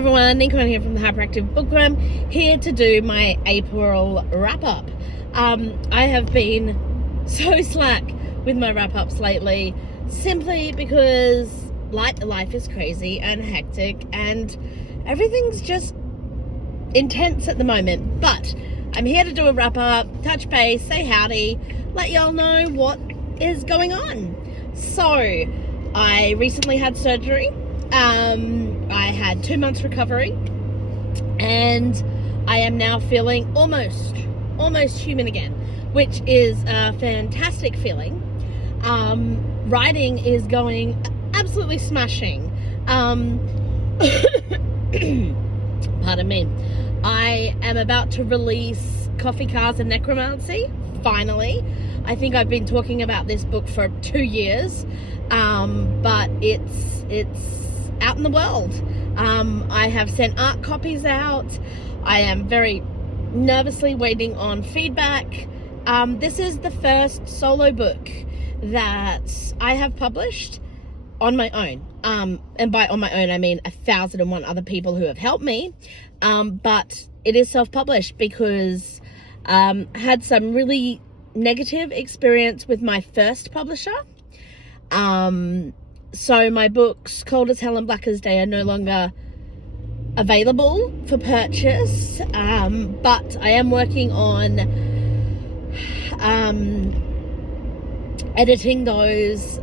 everyone, Neen here from the Hyperactive Bookworm, here to do my April wrap-up. I have been so slack with my wrap-ups lately, simply because life is crazy and hectic and everything's just intense at the moment. But I'm here to do a wrap-up, touch base, say howdy, let y'all know what is going on. So, I recently had surgery. I had 2 months recovery, and I am now feeling almost human again, which is a fantastic feeling. Writing is going absolutely smashing. Pardon me. I am about to release Coffee, Cars and Necromancy, finally. I think I've been talking about this book for 2 years, but it's out in the world. I have sent art copies out. I am very nervously waiting on feedback. This is the first solo book that I have published on my own. And by on my own, I mean 1,001 other people who have helped me. But it is self-published because I had some really negative experience with my first publisher. So my books, Cold as Hell and Black as Day, are no longer available for purchase, but I am working on editing those,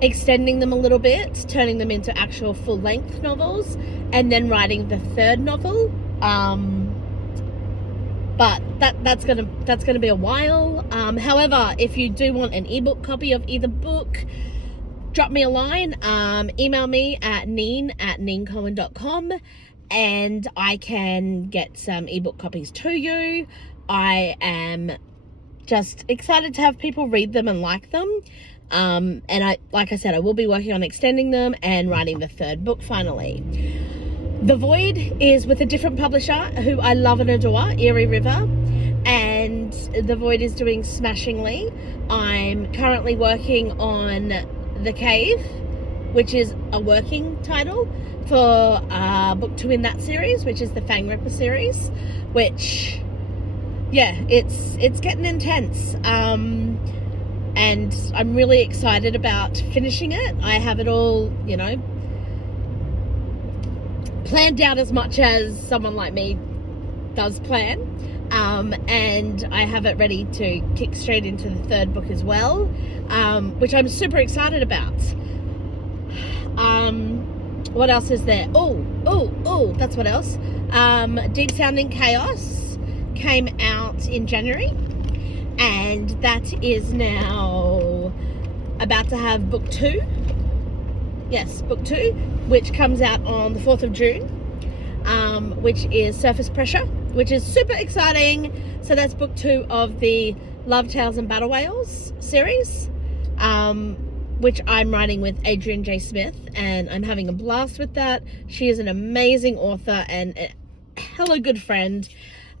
extending them a little bit, turning them into actual full-length novels, and then writing the third novel. But that's gonna be a while. However, if you do want an ebook copy of either book, drop me a line, email me at neen@neencohen.com, and I can get some ebook copies to you. I am just excited to have people read them and like them. And like I said, I will be working on extending them and writing the third book finally. The Void is with a different publisher who I love and adore, Erie River, and The Void is doing smashingly. I'm currently working on The Cave, which is a working title for book 2 in that series, which is the Fang Ripper series, which, yeah, it's getting intense. And I'm really excited about finishing it. I have it all, planned out as much as someone like me does plan. And I have it ready to kick straight into the third book as well, which I'm super excited about. What else is there? Oh, that's what else. Deep Sounding Chaos came out in January, and that is now about to have book 2. Yes, book 2, which comes out on the 4th of June, which is Surface Pressure, which is super exciting. So that's book 2 of the Love Tales and Battle Whales series, which I'm writing with Adrian J. Smith, and I'm having a blast with that. She is an amazing author and a hella good friend.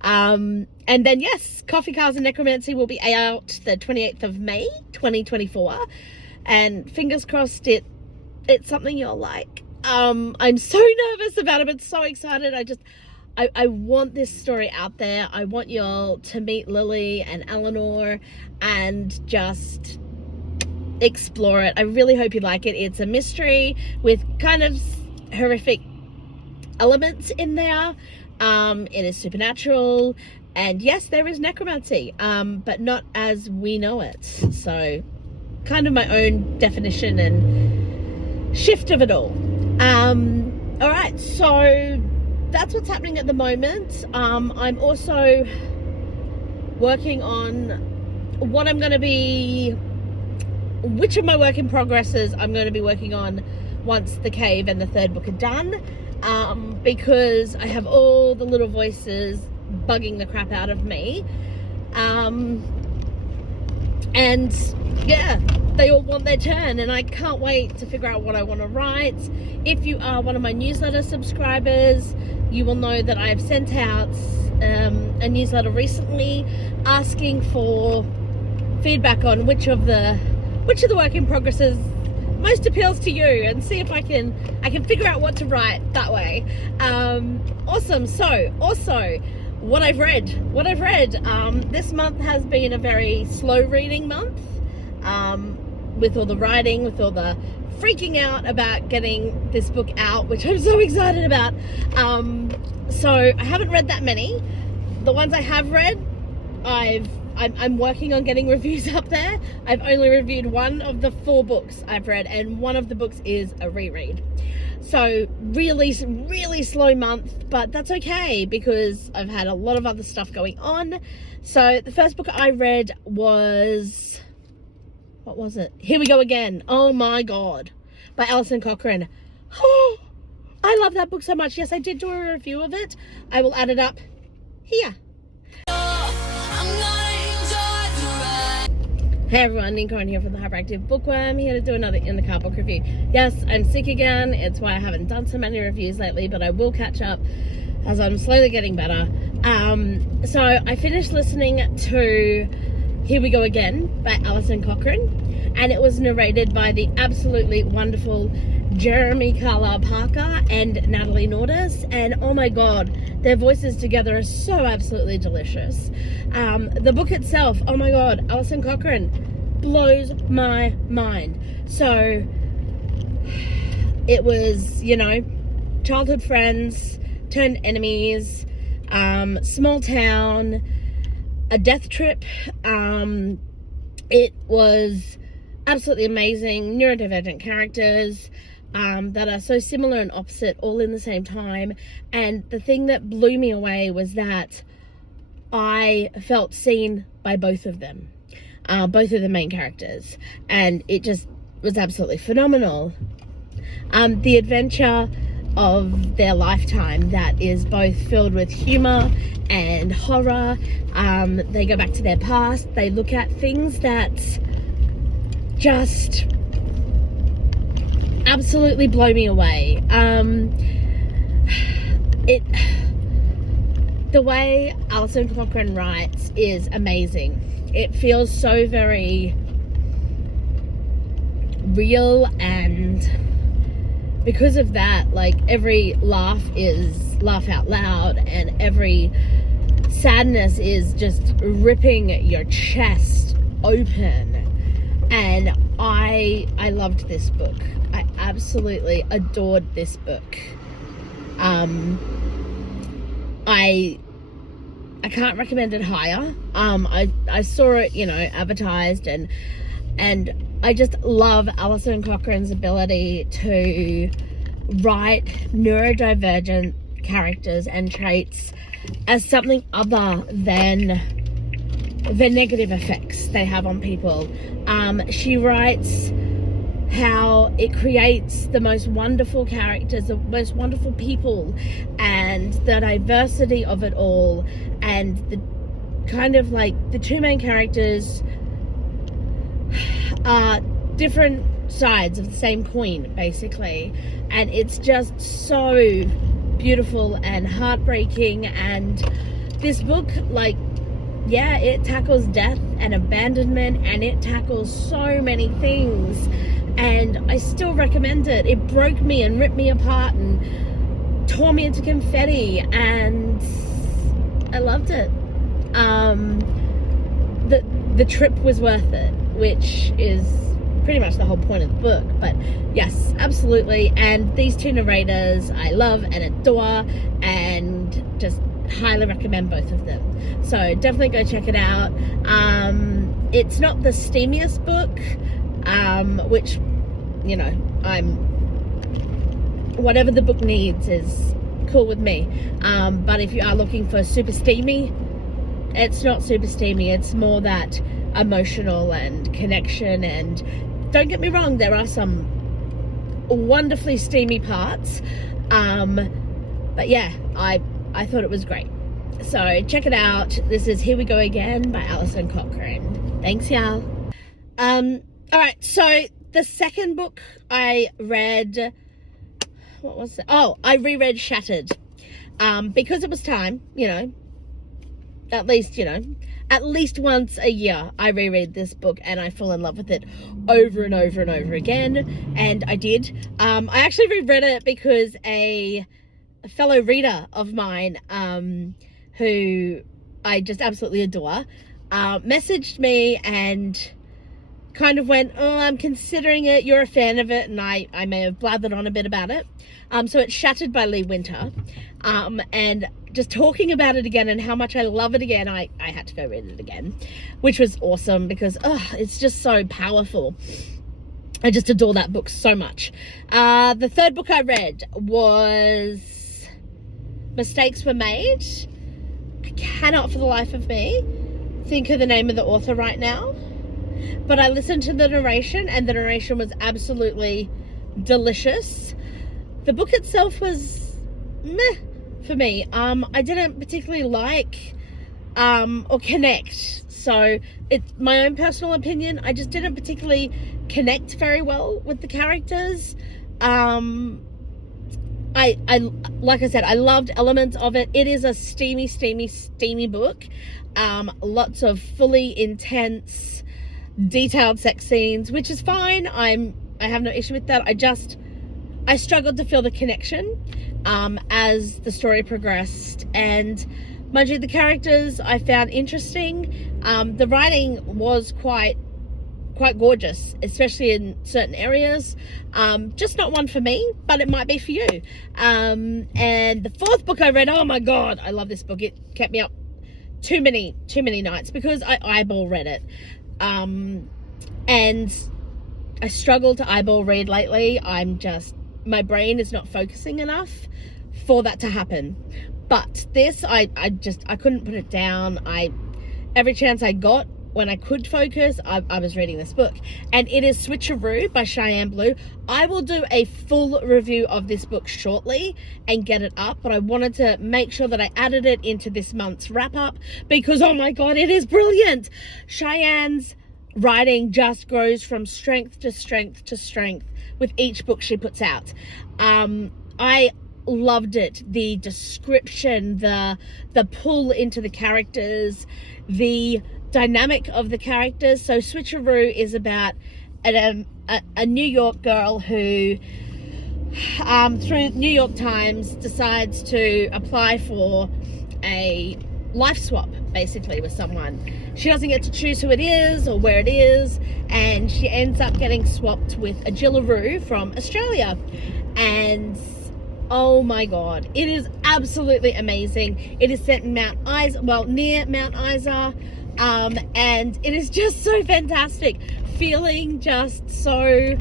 And then, yes, Coffee, Cars and Necromancy will be out the 28th of May, 2024. And fingers crossed it's something you'll like. I'm so nervous about it, but so excited. I want this story out there. I want y'all to meet Lily and Eleanor and just explore it. I really hope you like it. It's a mystery with kind of horrific elements in there. It is supernatural, and yes, there is necromancy, but not as we know it. So kind of my own definition and shift of it all. All right, so that's what's happening at the moment. I'm also working on what I'm going to be, which of my work in progresses I'm going to be working on once The Cave and the third book are done, because I have all the little voices bugging the crap out of me, and yeah, they all want their turn, and I can't wait to figure out what I want to write. If you are one of my newsletter subscribers, you will know that I've sent out a newsletter recently asking for feedback on which of the work in progresses most appeals to you, and see if I can figure out what to write that way. Awesome. So also what I've read, this month has been a very slow reading month, with all the writing, with all the freaking out about getting this book out, which I'm so excited about. So I haven't read that many. The ones I have read, I'm working on getting reviews up there. I've only reviewed one of the 4 books I've read, and one of the books is a reread. So really slow month, but that's okay because I've had a lot of other stuff going on. So the first book I read was, what was it? Here We Go Again. Oh my God, by Alison Cochrane. Oh, I love that book so much. Yes, I did do a review of it. I will add it up here. Hey everyone, Neen here from the Hyperactive Bookworm, here to do another In the Car book review. Yes, I'm sick again. It's why I haven't done so many reviews lately, but I will catch up as I'm slowly getting better. So I finished listening to Here We Go Again by Alison Cochrane, and it was narrated by the absolutely wonderful Jeremy Carlisle Parker and Natalie Nordis, and oh my God, their voices together are so absolutely delicious. The book itself, oh my God, Alison Cochrane blows my mind. So it was, you know, childhood friends turned enemies, small town, a death trip. It was absolutely amazing, neurodivergent characters that are so similar and opposite all in the same time. And the thing that blew me away was that I felt seen by both of them, both of the main characters, and it just was absolutely phenomenal. The adventure of their lifetime that is both filled with humor and horror. They go back to their past, they look at things that just absolutely blow me away. The way Alison Cochrane writes is amazing. It feels so very real, and because of that, like, every laugh is laugh out loud, and every sadness is just ripping your chest open. And I loved this book. I absolutely adored this book. I can't recommend it higher. I saw it, you know, advertised, and I just love Alison Cochrane's ability to write neurodivergent characters and traits as something other than the negative effects they have on people. She writes how it creates the most wonderful characters, the most wonderful people, and the diversity of it all, and the kind of like the 2 main characters are different sides of the same coin, basically, and it's just so beautiful and heartbreaking. And this book, like, yeah, it tackles death and abandonment, and it tackles so many things, and I still recommend it. It broke me and ripped me apart and tore me into confetti, and I loved it. The trip was worth it, which is pretty much the whole point of the book. But yes, absolutely. And these 2 narrators I love and adore, and just highly recommend both of them. So definitely go check it out. It's not the steamiest book, which, you know, whatever the book needs is cool with me. But if you are looking for super steamy, it's not super steamy. It's more that emotional and connection, and don't get me wrong, there are some wonderfully steamy parts, but yeah, I thought it was great. So check it out. This is Here We Go Again by Alison Cochrane. Thanks, y'all. Alright, so the second book I read, what was it? Oh, I reread Shattered, because it was time, you know, at least, you know, at least once a year I reread this book and I fall in love with it over and over and over again, and I did. I actually reread it because a fellow reader of mine, who I just absolutely adore, messaged me and kind of went, oh, I'm considering it, you're a fan of it, and I may have blathered on a bit about it. So it's Shattered by Lee Winter, and just talking about it again and how much I love it again, I had to go read it again, which was awesome because it's just so powerful. I just adore that book so much. The third book I read was Mistakes Were Made. I cannot for the life of me think of the name of the author right now, but I listened to the narration and the narration was absolutely delicious. The book itself was meh for me. I didn't particularly like or connect. So it's my own personal opinion. I just didn't particularly connect very well with the characters. I like I said, I loved elements of it. It is a steamy book. Lots of fully intense, detailed sex scenes, which is fine. I have no issue with that. I struggled to feel the connection as the story progressed, and mind you, the characters I found interesting. The writing was quite gorgeous, especially in certain areas. Just not one for me, but it might be for you. And the fourth book I read, oh my god, I love this book. It kept me up too many nights because I eyeball read it. And I struggle to eyeball read lately. My brain is not focusing enough for that to happen. But this, I couldn't put it down. Every chance I got, when I could focus, I was reading this book. And it is Switcheroo by Cheyenne Blue. I will do a full review of this book shortly and get it up, but I wanted to make sure that I added it into this month's wrap up because, oh my god, it is brilliant. Cheyenne's writing just grows from strength to strength to strength with each book she puts out. I loved it. The description, the pull into the characters, the dynamic of the characters. So Switcheroo is about a New York girl who, through New York Times, decides to apply for a life swap, basically, with someone. She doesn't get to choose who it is or where it is, and she ends up getting swapped with a Jillaroo from Australia. And oh my god, it is absolutely amazing. It is set in near Mount Isa, and it is just so fantastic. Feeling just so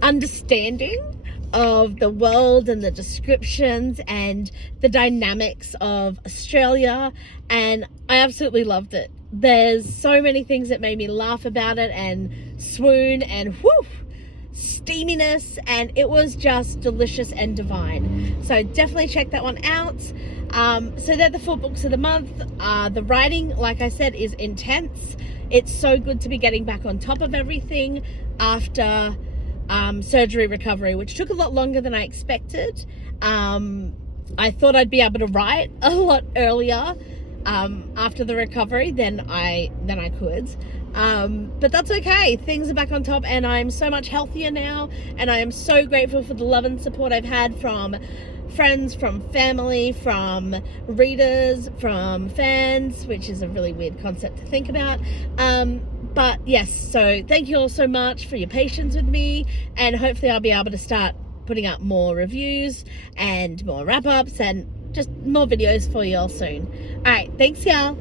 understanding of the world and the descriptions and the dynamics of Australia, and I absolutely loved it. There's so many things that made me laugh about it and swoon and steaminess, and it was just delicious and divine. So definitely check that one out. So they're the 4 books of the month. The writing, like I said, is intense. It's so good to be getting back on top of everything after surgery recovery, which took a lot longer than I expected. I thought I'd be able to write a lot earlier after the recovery than I could. But that's okay. Things are back on top and I'm so much healthier now, and I am so grateful for the love and support I've had from friends, from family, from readers, from fans, which is a really weird concept to think about. But yes, so thank you all so much for your patience with me, and hopefully I'll be able to start putting up more reviews and more wrap-ups and just more videos for you all soon. All right, thanks y'all.